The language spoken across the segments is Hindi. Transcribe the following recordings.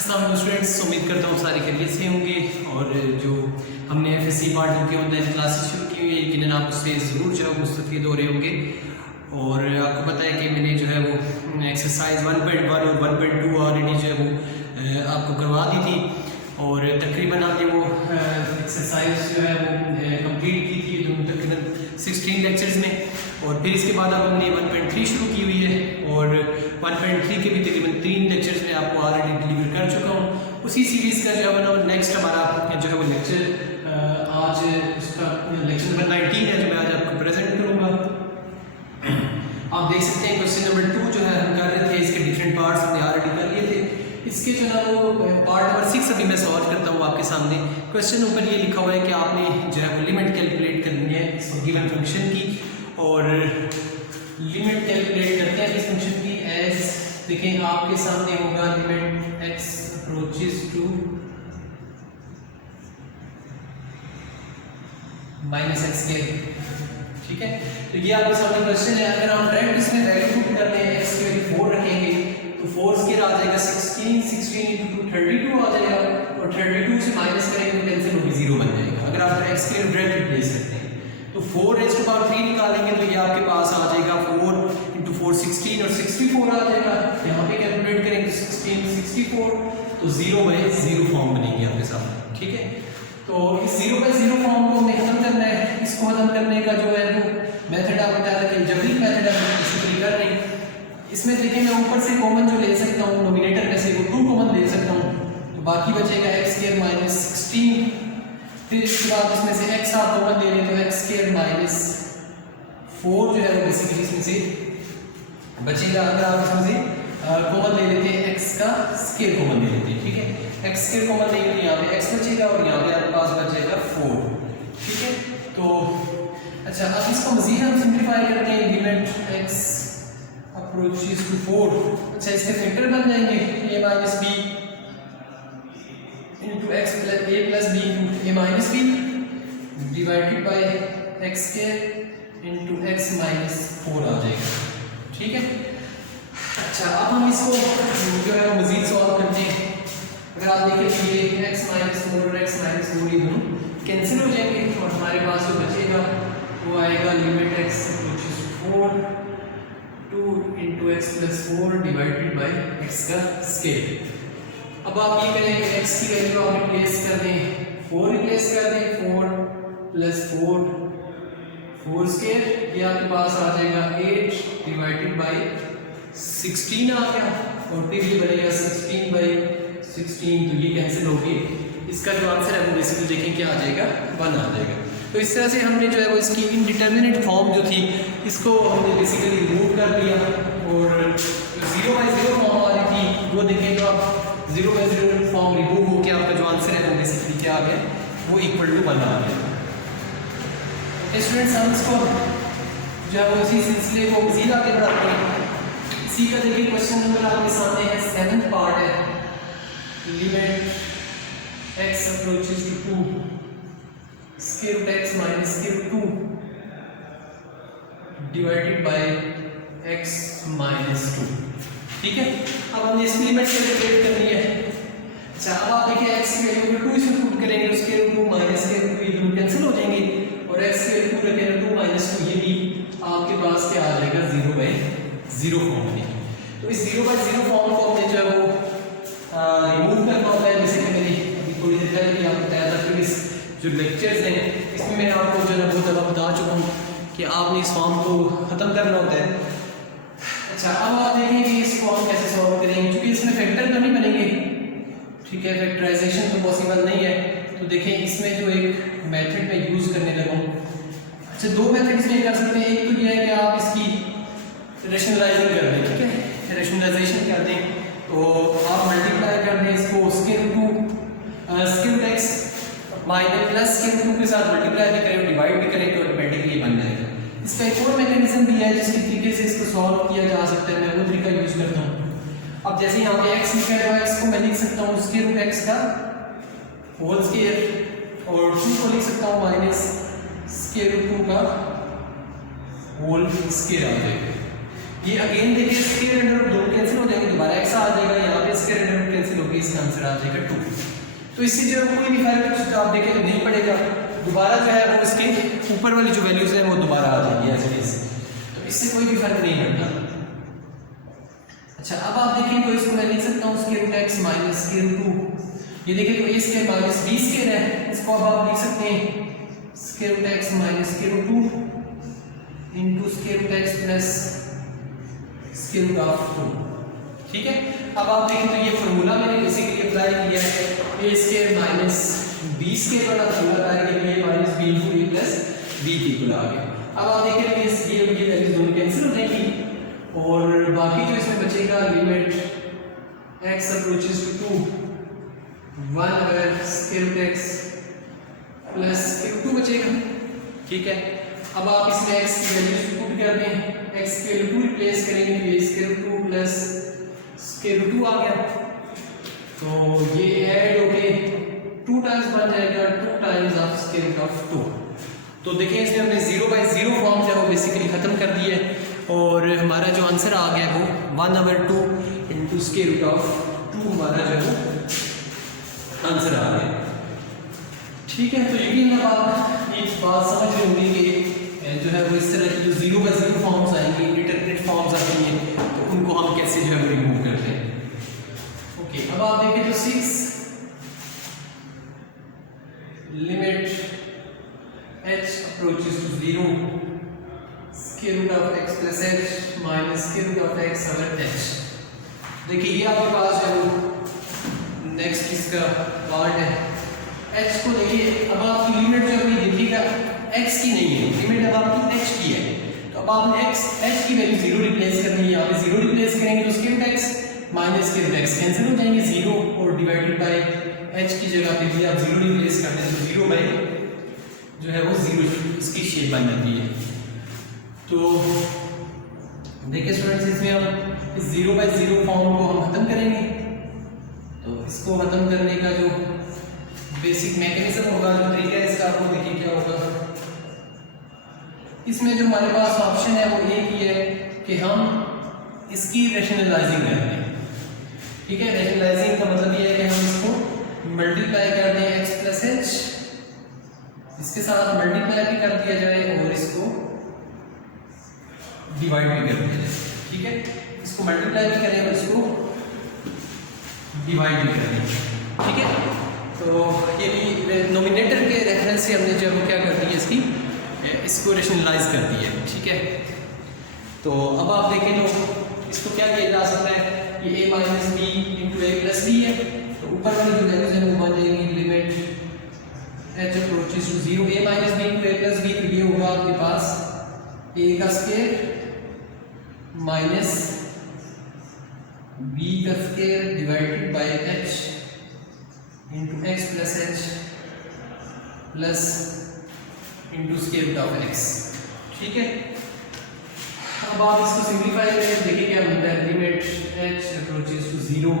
अस्सलाम वालेकुम स्टूडेंट्स, उम्मीद करता हूँ सारी खैरियत से होंगे। और जो हमने FSC पार्ट 2 के ऑनलाइन क्लासेस शुरू की हुई है, यकीनन आप उससे ज़रूर जो है मुस्तफ़ीद हो रहे होंगे। और आपको पता है कि मैंने जो है वो एक्सरसाइज 1.1 और 1.2 ऑलरेडी जो है वो आपको करवा दी थी। और तकरीबन हमने वो एक्सरसाइज जो है वो कंप्लीट की थी तकरीबन 16 लेक्चर्स में। और फिर इसके बाद अब हमने 1.3 शुरू की हुई है और 1.3 के भी तकरीबन 3 लेक्चर्स में आपको ऑलरेडी डिलीवर कर चुका हूँ। उसी सीरीज़ का जो है ना नेक्स्ट हमारा जो है वो लेक्चर आज उसका लेक्चर नंबर 19 है जो मैं आज आपको प्रेजेंट करूँगा। आप देख सकते हैं क्वेश्चन नंबर 2 जो है हम कर रहे थे, इसके डिफरेंट पार्ट्स हमने ऑलरेडी कर लिए थे। इसके जो है वो पार्ट नंबर 6 अभी मैं सॉल्व करता हूँ आपके सामने। क्वेश्चन ऊपर ये लिखा हुआ है कि आपने जो है वो लिमिट कैलकुलेट करनी है इस गिवन फंक्शन की। और लिमिट कैलकुलेट करते हैं इस फंक्शन की एज, देखें आपके सामने होगा limit x approaches to -x²। ठीक है, तो ये आपके सामने क्वेश्चन है। अगर हम डायरेक्ट इसमें वैल्यू पुट करते हैं x² 4 रखेंगे तो 4² आ जाएगा 16, 16 × 2 32 आ जाएगा। और 32 से माइनस करेंगे तो कैंसिल होकर 0 बन जाएगा अगर आप x² डायरेक्ट रिप्लेस करते हैं। तो 4⁻³ निकालेंगे तो ये आपके पास आ जाएगा 4 × 4 16 और 64 आ जाएगा। यहाँ पे कैलकुलेट करेंगे 16 64 तो 0/0 फॉर्म बनेगी आपके सामने। ठीक है, तो इस 0/0 फॉर्म को हमें खत्म करना है। इसको खत्म करने का जो है वो मेथड आपको बता रहा है, जबरी मेथड है कर रहे हैं। इसमें देखिए मैं ऊपर से कॉमन जो ले सकता हूँ नोमिनेटर में से वो 2 कॉमन ले सकता हूँ, तो बाकी बचेगा x² -16। फिर इसके बाद इसमें से x आप कॉमन ले लें तो x² -4 जो है वो बेसिकली इसमें से बचेगा। अगर आप इसमें से कॉमन ले लेते हैं x का स्क्वायर कॉमन ले लेते हैं, ठीक है, x स्क्वायर कॉमन नहीं तो यहाँ पे x बचेगा और यहाँ पे आपके पास बचेगा 4। ठीक है, तो अच्छा अब इसको मजीद हम सिंप्लीफाई करते हैं। लिमिट x अप्रोचेस टू 4, अच्छा इसके फैक्टर बन जाएंगे a - b into x plus a plus b into a minus b divided by x² into x minus 4 आ जाएगा। ठीक है, अच्छा अब हम इसको जो है मजीद सॉल्व करते हैं। अगर आप देखें तो ये x - 4 और x - 4 ये दोनों कैंसिल हो जाएंगे और हमारे पास जो बचेगा वो आएगा limit x approaches 4 2 into x plus 4 divided by x का स्क्वायर। अब आप ये करेंगे x की वैल्यू आप रिप्लेस कर दें 4 रिप्लेस कर दें 4 + 4 4 स्क्वायर, ये आपके पास आ जाएगा 8 डिवाइडेड बाय 16 आ गया। और फिर ये बनेगा 16/16, तो ये कैंसिल हो गई। इसका जो आंसर है वो बेसिकली देखें क्या आ जाएगा 1 आ जाएगा। तो इस तरह से हमने जो है वो इसकी इनडिटर्मिनेट फॉर्म जो थी इसको हमने बेसिकली रिमूव कर दिया। और 0/0 फॉर्म आ रही थी वो देखें तो आप 0/0 फॉर्म रिमूव हो के आपका जो आंसर है वो बेसिकली क्या आ गया वो =1 आ गया। स्टूडेंट्स हम इसको जो है वो इसी सिलसिले को मज़ीद आगे बढ़ाते हैं। इसी का देखिए क्वेश्चन नंबर आपके सामने है 7th पार्ट है। Limit x approaches to 2 √x - √2 divided by x - 2। ठीक है, अब हमने इसकी लिमिट कैलकुलेट करनी है। अच्छा अब आप देखिए x की वैल्यू को 2 से पुट करेंगे तो उसके √2 -√2 ये दोनों कैंसिल हो जाएंगे और x के √2 रखेंगे 2 - 2 ये भी आपके पास क्या आ जाएगा 0/0 फॉर्म में। तो इस 0/0 फॉर्म को हमने जो है वो रिमूव करना होता है। जैसे कि मैंने अभी थोड़ी देर पहले भी आपको बताया था कि इस जो लेक्चर्स हैं इसमें मैं आपको जो है बहुत ज़्यादा बता चुका हूँ कि आपने इस फॉर्म को ख़त्म करना होता है। अच्छा अब आप देखें कि इस फॉर्म कैसे सॉल्व करेंगे, क्योंकि इसमें फैक्टर तो नहीं बनेंगे। ठीक है, फैक्टराइजेशन तो पॉसिबल नहीं है। तो देखें इसमें जो एक मेथड मैं यूज़ करने लगा हूँ, अच्छा 2 मेथड इसमें कर सकते हैं। एक तो ये है कि आप इसकी रेशनलाइजिंग कर दें, ठीक है, रेशनलाइजेशन कर दें तो आप मल्टीप्लाई कर दें इसको √x माइनस √2 के साथ मल्टीप्लाई भी करें डिवाइड भी करें तो ऑटोमेटिकली बन जाएगा। इसका एक और मैकेनिज्म भी है जिसके तरीके से इसको सॉल्व किया जा सकता है, मैं वो तरीका यूज़ करता हूँ। अब जैसे यहाँ पे x लिखा है तो x को मैं लिख सकता हूँ √x का होल स्क्वायर और 2 को लिख सकता हूँ -√2 का होल स्क्वायर आ जाएगा। ये अगेन देखिए स्क्वायर अंडर रूट दोनों कैंसिल हो जाएंगे, दोबारा x आ जाएगा, यहाँ पे स्क्वायर अंडर रूट कैंसिल हो गया, इसका आंसर आ जाएगा 2। तो इससे जो है कोई भी फर्क आप देखें तो नहीं पड़ेगा, दोबारा जो है वो इसके ऊपर वाली जो वैल्यूज है वो दोबारा आ जाएगी एज इट इज, तो इससे कोई भी फर्क नहीं पड़ता। अच्छा अब आप देखें तो इसको मैं लिख सकता हूँ square root x minus square root 2, ये देखिए तो a square minus b square है, इसको अब आप लिख सकते हैं square root x minus square root 2 into square root x plus square root of 2। ठीक है, अब आप देखें तो ये फार्मूला मैंने बेसिकली अप्लाई किया है, a square minus b square वाला फार्मूला अप्लाई किया है, minus b into a plus b के इक्वल आ गया। अब आप देखें ये वैल्यूज दोनों कैंसिल हो जाएंगी और बाकी जो इसमें बचेगा लिमिट x अप्रोचेस टू 2 1 अगर square root x plus square root 2 बचेगा। ठीक है, अब आप इसमें x की वैल्यूज पुट कर दें, x स्क्वायर रूट 2 रिप्लेस करेंगे तो ये square root 2 plus square root 2 आ गया, तो ये ऐड होके 2 टाइम्स बन जाएगा 2 times of square root of 2। तो देखिए इसमें हमने 0/0 फॉर्म जो है वो बेसिकली खत्म कर दिया है और हमारा जो आंसर आ गया वो 1/2 इंटू स्क्वायर रूट ऑफ 2 हमारा जो है आंसर आ गया। ठीक है, तो यकीन आप एक बात समझ रहे होंगे कि जो है वो इस तरह की जो 0/0 फॉर्म्स आएंगे, इंडिटरमिनेट फॉर्म्स आती हैं, तो उनको हम कैसे जो है वो रिमूव करते हैं। ओके, अब आप देखें तो 6 limit h approaches to 0 square root of x plus h minus square root of x over h। देखिए ये आपके पास जो नेक्स्ट इसका पार्ट है, h को देखिए अब आपकी लिमिट जो अभी देखिएगा x की नहीं है, लिमिट अब आपकी h की है, तो अब आपने h की वैल्यू 0 रिप्लेस करनी है, यहाँ पे 0 रिप्लेस करेंगे तो square root x minus square root x cancel हो जाएंगे, 0 और डिवाइडेड बाय h की जगह पे भी आप 0 रिप्लेस कर दें तो 0 बाय जो है वो 0 इसकी शेप बन जाती है। तो देखिए स्टूडेंट्स इसमें हम इस 0/0 फॉर्म को हम खत्म करेंगे, तो इसको खत्म करने का जो बेसिक मैकेनिज्म होगा, जो तरीका है इसका, आपको देखिए क्या होगा। इसमें जो हमारे पास ऑप्शन है वो एक ही है कि हम इसकी रैशनलाइजिंग करते हैं। ठीक है, रैशनलाइजिंग का मतलब ये है कि हम इसको मल्टीप्लाई कर दें x प्लस h, इसके साथ मल्टीप्लाई भी कर दिया जाए और इसको डिवाइड भी कर दिया जाए। ठीक है, इसको मल्टीप्लाई भी करें और इसको डिवाइड भी करें। ठीक है, तो ये भी नोमिनेटर के रेफरेंस से हमने जो है क्या कर दी है, इसको रेशनलाइज कर दिया है। ठीक है, तो अब आप देखें तो इसको क्या किया जा सकता है, ये a minus B into A plus B है, तो ऊपर वाली जो वैल्यूज है वो बन जाएगी limit h approaches to 0 a minus b into a plus b, तो ये होगा आपके पास a का स्क्वायर माइनस b का square divided by h into x plus h plus into square root of x। ठीक है, अब आप इसको सिंपलीफाई करें, देखिए क्या बनता है, limit h approaches to 0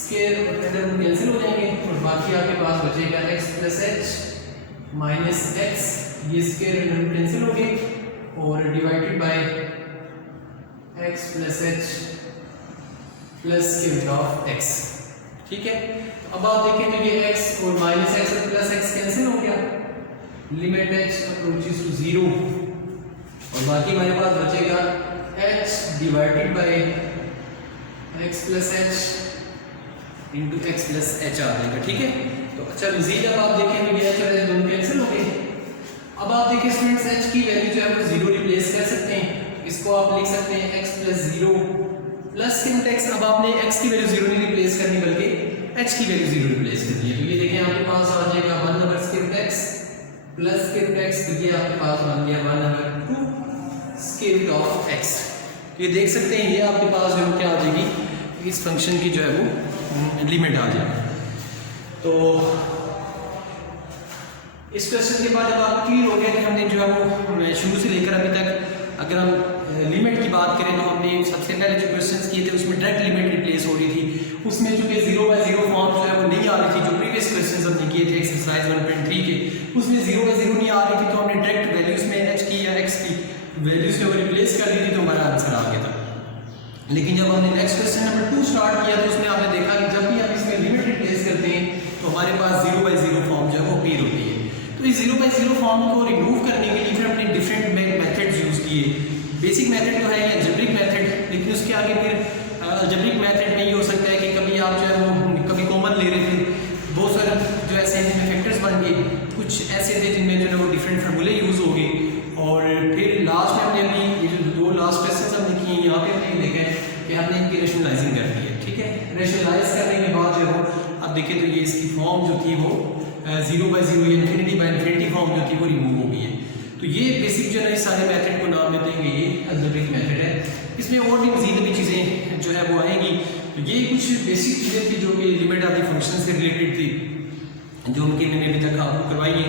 square और अंडर रूट कैंसिल हो जाएंगे और बाकी आपके पास बचेगा x plus h minus x, ये स्क्वायर अंडर रूट कैंसिल हो गए और divided by x plus h plus square root of x। ठीक है, अब आप देखें तो ये x और माइनस x और प्लस x कैंसिल हो गया, लिमिट h अप्रोचेस टू 0 और बाकी हमारे पास बचेगा h divided by x plus h into x plus h आ जाएगा। ठीक है, तो अच्छा मजीद अब आप देखें तो ये h और h दोनों कैंसिल हो गए। अब आप देखिए स्टूडेंट्स h की वैल्यू जो है वो 0 रिप्लेस कर सकते हैं, इसको आप लिख सकते हैं x प्लस 0 प्लस x। अब आपने x की वैल्यू 0 नहीं रिप्लेस करनी बल्कि h की वैल्यू 0 रिप्लेस करनी है, तो ये देखें आपके पास आ जाएगा square root x plus square root x, तो ये आपके पास बन गया 1/2 स्क्वायर रूट ऑफ x। तो ये देख सकते हैं ये आपके पास जो क्या आ जाएगी, इस फंक्शन की जो है वो लिमिट आ जाएगी। तो इस क्वेश्चन के बाद अब आप क्लियर हो गया कि हमने जो है वो शुरू से लेकर अभी तक अगर हम लिमिट की बात करें तो हमने सबसे पहले जो क्वेश्चंस किए थे उसमें डायरेक्ट लिमिट रिप्लेस हो रही थी, उसमें जो कि 0/0 फॉर्म जो है वो नहीं आ रही थी। जो प्रीवियस क्वेश्चंस हमने किए थे एक्सरसाइज 1.3 के, उसमें 0/0 नहीं आ रही थी, तो हमने डायरेक्ट वैल्यूज में h की या x की वैल्यूज में रिप्लेस कर दी थी, तो हमारा आंसर आ गया था। लेकिन जब हमने नेक्स्ट क्वेश्चन नंबर 2 स्टार्ट किया तो उसमें आपने देखा कि जब भी हम इसमें 0/0 फॉर्म को रिमूव करने के लिए फिर हमने डिफरेंट मेथड्स यूज़ किए। बेसिक मेथड तो है अलजेब्रिक मेथड, लेकिन उसके आगे फिर अलजेब्रिक मेथड में ये हो सकता है कि कभी आप जो है वो कभी कॉमन ले रहे थे, बहुत सारे जो ऐसे जिनमें फैक्टर्स बन गए, कुछ ऐसे थे जिनमें जो है वो डिफरेंट फार्मूले यूज़ हो गए। और फिर लास्ट में हमने अपनी ये जो 2 लास्ट क्वेश्चन हमने किए यहाँ पे हमने देखा है कि हमने इनकी रेशनलाइजिंग कर दी है। ठीक है, रेशनलाइज करने के बाद जो है अब देखिए तो ये इसकी फॉर्म जो थी वो 0/0 या इन्फिनिटी फॉर्म जो थी वो रिमूव हो गई है। तो ये बेसिक जो है इस सारे मेथड को नाम देते हैं कि ये अलजेब्रिक मेथड है। इसमें और भी मज़ीद भी चीज़ें जो है वो आएंगी। तो ये कुछ बेसिक चीज़ें थी जो कि लिमिट ऑफ द फंक्शन से रिलेटेड थी, जो उनकी मैंने अभी तक आपको करवाई है।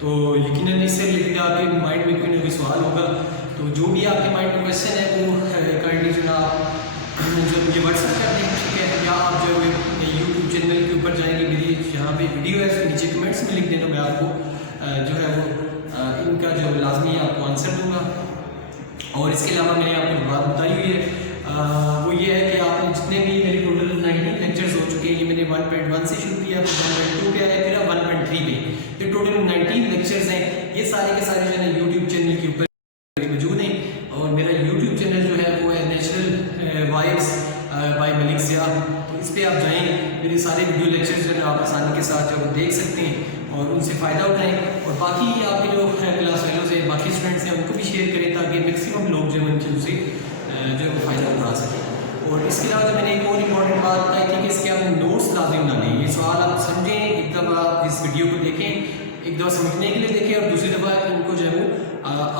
तो यकीनन इससे रिलेटेड आपके माइंड में कोई ना कोई सवाल होगा, तो जो भी आपके माइंड में क्वेश्चन है वो काइंडली जो जो मुझे व्हाट्सएप कर दें। ठीक है, या आप जो है यूट्यूब चैनल के ऊपर जाएंगे, मेरी यहाँ पे वीडियो है उसके नीचे कमेंट्स में लिख देना, मैं आपको जो है वो इनका जो लाजमी आपको आंसर दूंगा। और इसके अलावा मैंने आपको जो बात बताई हुई है वो ये है कि आपने जितने भी मेरे टोटल 19 लेक्चर्स हो चुके हैं, ये मैंने 1.1 से शुरू किया, फिर 1.2 पे आया, फिर 1.3 पे, ये टोटल 19 लेक्चर्स हैं। ये सारे के सारे जो है यूट्यूब चैनल के ऊपर मौजूद हैं। और मेरा यूट्यूब चैनल जो है वो है natural vibes by Malik Zia. तो इस पर आप जाएँ, मेरे सारे वीडियो लेक्चर्स जो है आप आसानी के साथ जो देख सकते हैं और उनसे फ़ायदा उठाएं। और बाकी आपके जो क्लास फेलोज हैं, बाकी स्टूडेंट्स हैं, उनको भी शेयर करें ताकि मैक्सिमम लोग जो है उनसे उनसे जो है वो फ़ायदा उठा सकें। और इसके अलावा जो मैंने एक और इम्पॉर्टेंट बात बताई थी कि इसके आपने नोट्स लाजिम ना लें। ये सवाल आप समझें, एक दफ़ा आप इस वीडियो को देखें, एक दफ़ा समझने के लिए देखें, और दूसरी दफ़ा इनको जो है वो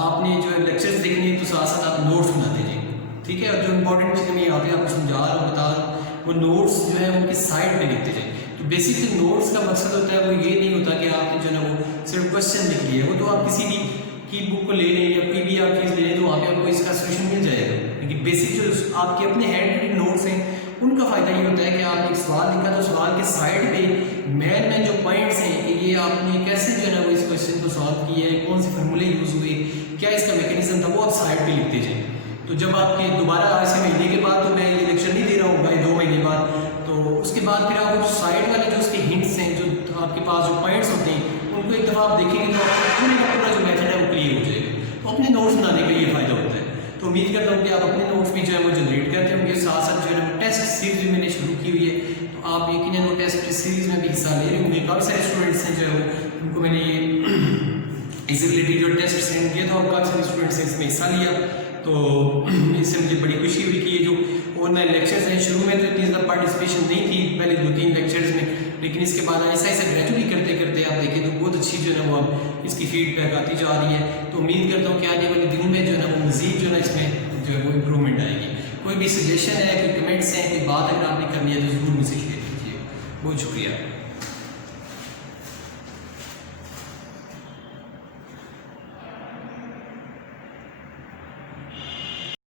आपने जो है लेक्चर्स देखने हैं तो साथ साथ आप नोट्स बनाते जाएँ। ठीक है, और जो इंपॉर्टेंट चीज़ें मैं यहाँ पे आपको समझा रहा हूँ, बता रहा हूँ, वो नोट्स जो है उनकी साइड पे लिखते जाएँ। तो बेसिक जो नोट्स का मकसद होता है वो ये नहीं होता कि आपने जो है वो सिर्फ क्वेश्चन लिख लिया, वो तो आप किसी भी की बुक को ले लें या कोई भी आप चीज़ ले लें तो वहाँ पे आपको इसका सोल्यूशन मिल जाएगा। लेकिन बेसिक जो आपके अपने हैंड राइटिंग नोट्स हैं उनका फ़ायदा ये होता है कि आपने एक सवाल लिखा तो सवाल के साइड पे मेन जो पॉइंट्स हैं कि ये आपने कैसे जो है ना वो इस क्वेश्चन को सॉल्व किया है, कौन से फार्मूले यूज़ हुए, क्या इसका मैकेनिज्म था, वो आप साइड पे लिखते जाएँ। तो जब आपके दोबारा ऐसे महीने के बाद, तो मैं ये लेक्चर नहीं दे रहा हूँ भाई 2 महीने बाद, तो उसके बाद फिर आप साइड वाले जो उसके हिंट्स हैं, जो आपके पास जो पॉइंट्स होते हैं, उनको एक दफ़ा आप देखेंगे तो आपको पूरे का पूरा जो मेथड है वो क्लियर हो जाएगा। तो अपने नोट्स बनाने का ये फ़ायदा होता है। तो उम्मीद करता हूँ कि आप अपने नोट्स भी जो है वो जनरेट करते होंगे। साथ साथ जो है वो टेस्ट सीरीज भी मैंने शुरू की हुई है, तो आप यकीनन वो टेस्ट सीरीज़ में भी हिस्सा ले रहे होंगे। काफ़ी सारे स्टूडेंट्स हैं जो है वो उनको मैंने ये इससे रिलेटेड जो टेस्ट सेंड किया था और काफ़ी सारे स्टूडेंट्स ने इसमें हिस्सा लिया। तो इससे मुझे बड़ी खुशी हुई कि ये जो ऑनलाइन लेक्चर्स हैं, शुरू में तो इतनी ज़्यादा पार्टिसिपेशन नहीं थी पहले 2-3 लेक्चर्स में, लेकिन इसके बाद ऐसा ऐसा ग्रेजुअली करते करते आप देखें तो बहुत अच्छी जो है वो अब इसकी फीडबैक आती जा रही है। तो उम्मीद करता हूँ कि आने वाले दिनों में जो है ना वो मज़ीद जो है ना इसमें जो है वो इम्प्रूवमेंट आएगी। कोई भी सजेशन है, कोई कमेंट्स हैं, कोई बात अगर आपने करनी है तो ज़रूर मुझसे शेयर कीजिए। बहुत शुक्रिया।